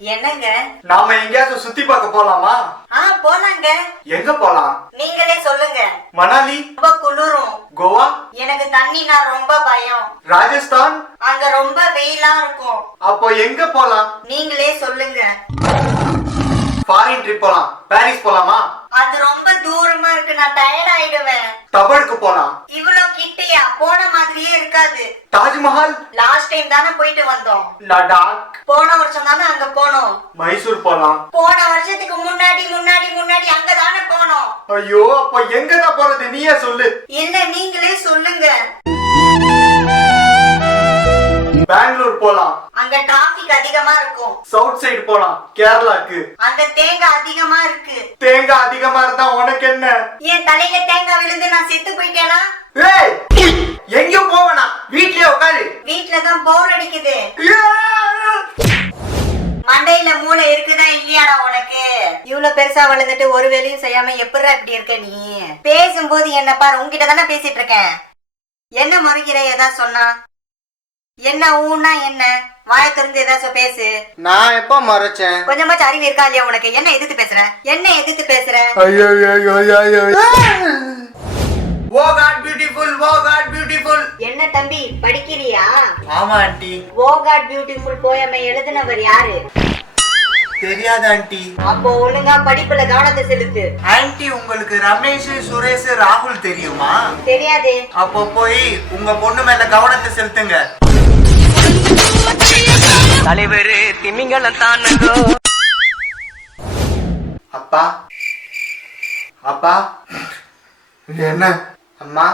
என்னங்க? நாம எங்கேயாவது சுத்தி பார்க்க போலாமா? போலாங்க. எங்க போலாம்? நீங்களே சொல்லுங்க. மணாலி. ரொம்ப குளிரும். கோவா. எனக்கு தண்ணினா ரொம்ப பயம். ராஜஸ்தான். அங்க ரொம்ப வெயிலா இருக்கும். அப்போ எங்க போலாம்? நீங்களே சொல்லுங்க. ஃபாரின் ட்ரிப் போலாம். பாரிஸ் போலாமா? அது ரொம்ப தூரமா இருக்கு, நான் டயர்ட் ஆயிடுவேன். தபடுக்கு போலாம். இவ்வளவு கிட்டயா? போன மாதிரியே இருக்காது. தாஜ்மஹால். லாஸ்ட் டைம் தானே போயிட்டு வந்தோம். லடாக். போன வருஷம் தானே அங்க போனோம். மைசூர் போலாம். போன வருஷத்துக்கு முன்னாடி முன்னாடி முன்னாடி அங்க தானே போனோம். ஐயோ, அப்ப எங்க தான் போறது? நீயே சொல்லு. இல்ல, நீங்களே சொல்லுங்க. பெங்களூர் போலாம். அங்க டிராபிக் அதிகமா இருக்கும். சவுத் சைடு போலாம். கேரளாக்கு. அங்க தேங்காய் அதிகமா இருக்கு. தேங்காய் அதிகமா இருந்தா உனக்கு என்ன? என் தலையில தேங்காய் விழுந்து நான் செத்து போயிட்டேனா? ஏய், எங்கேயும் போவேனா? வீட்லயே உட்காரு. வீட்டுலதான் போர் அடிக்குது. மண்டையில மூளை இருக்குதா இல்லையாடா உனக்கு? இவ்வளவு பெருசா வளர்ந்துட்டு ஒரு வேலையும் செய்யாம எப்படிடா இப்படி இருக்க நீ? பேசும்போது என்ன பாரு, உன்கிட்ட தானே பேசிட்டு இருக்கேன். என்ன முறைக்கிற? ஏதா சொன்னா என்ன? ஊன்னா என்ன? வாயை திறந்து ஏதாச்சும் பேசு. நான் எப்ப மறைச்சேன்? கொஞ்சமாச்சும் அறிவு இருக்கா இல்லையா உனக்கு? என்ன எதிர்த்து பேசுற? என்ன எதிர்த்து பேசுற? ஓ காட் பியூட்டிஃபுல், ஓ காட் பியூட்டிஃபுல். என்ன தம்பி, படிக்கிறியா? ஆமா ஆண்டி. ஓ காட் பியூட்டிஃபுல் போயமை எழுதினவர் யாரு? தெரியாது ஆண்டி. அப்போ ஒழுங்கா படிப்புல கவனத்தை செலுத்து. ஆண்டி, உங்களுக்கு ரமேஷ், சுரேஷ், ராகுல் தெரியுமா? தெரியாது. அப்போ போய் உங்க பொண்ணு மேல கவனத்தை செலுத்துங்க. தலைவர் திமிங்கலம் தானோ. அப்பா, அப்பா. என்ன? அம்மா.